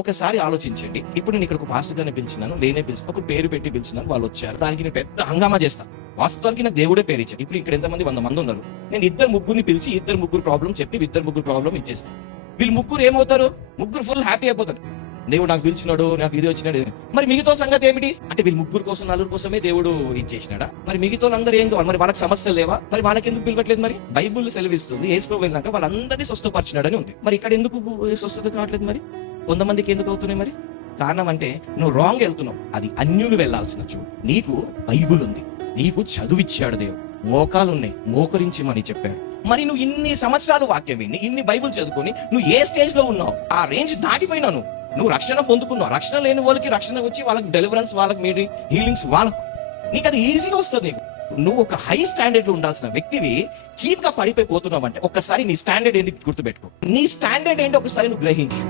ఒకసారి ఆలోచించండి. ఇప్పుడు నేను ఇక్కడ ఒక పాస్టర్ని పిలిచినాను, లేనే పిలిచిన ఒక పేరు పెట్టి పిలిచినాను, వాళ్ళు వచ్చారు. దానికి నేను పెద్ద హంగామా చేస్తాను. వాస్తవానికి నాకు దేవుడే పేరు ఇచ్చాడు. ఇప్పుడు ఇక్కడ ఎంతమంది 100 మంది ఉన్నారు. నేను ఇద్దరు ముగ్గురిని పిలిచి ఇద్దరు ముగ్గురు ప్రాబ్లం చెప్పి ఇద్దరు ముగ్గురు ప్రాబ్లం ఇచ్చేస్తాను. వీళ్ళు ముగ్గురు ఏమవుతారు? ముగ్గురు ఫుల్ హ్యాపీ అయిపోతారు. దేవుడు నాకు పిలిచినాడు, నాకు ఇది వచ్చినాడు. మరి మిగతా సంగతి ఏమిటి అంటే, వీళ్ళు ముగ్గురు కోసం నలుగురు కోసమే దేవుడు ఇచ్చేసినాడా? మరి మిగతా అందరూ ఏం కావాలి? మరి వాళ్ళకి సమస్యలు లేవా? మరి వాళ్ళకి ఎందుకు పిలవట్లేదు? మరి బైబుల్ సెలవిస్తుంది యేసుప్రభువు వెళ్ళినాక వాళ్ళందరినీ స్వస్థపరిచినాడని ఉంది. మరి ఇక్కడ ఎందుకు స్వస్థత కావట్లేదు? మరి కొంతమందికి ఎందుకు అవుతున్నాయి? మరి కారణం అంటే నువ్వు రాంగ్ వెళ్తున్నావు. అది అన్యులు వెళ్లాల్సిన చోటు. నీకు బైబుల్ ఉంది, నీకు చదువిచ్చాడు దేవుడు, మోకాలు ఉన్నాయి, మోకరించమని చెప్పాడు. మరి నువ్వు ఇన్ని సంవత్సరాలు వాక్యం విని ఇన్ని బైబుల్ చదువుకొని నువ్వు ఏ స్టేజ్ లో ఉన్నావు? ఆ రేంజ్ దాటిపోయినావు. నువ్వు రక్షణ పొందుకున్నావు. రక్షణ లేని వాళ్ళకి రక్షణ వచ్చి వాళ్ళకి డెలివరెన్స్, వాళ్ళకి మీడి హీలింగ్స్, వాళ్ళకు నీకు అది ఈజీగా వస్తుంది. నువ్వు ఒక హై స్టాండర్డ్ లో ఉండాల్సిన వ్యక్తివి చీప్ గా పడిపోతున్నావు అంటే ఒక్కసారి నీ స్టాండర్డ్ ఏంటి గుర్తుపెట్టుకో. నీ స్టాండర్డ్ ఏంటి ఒకసారి నువ్వు గ్రహించు.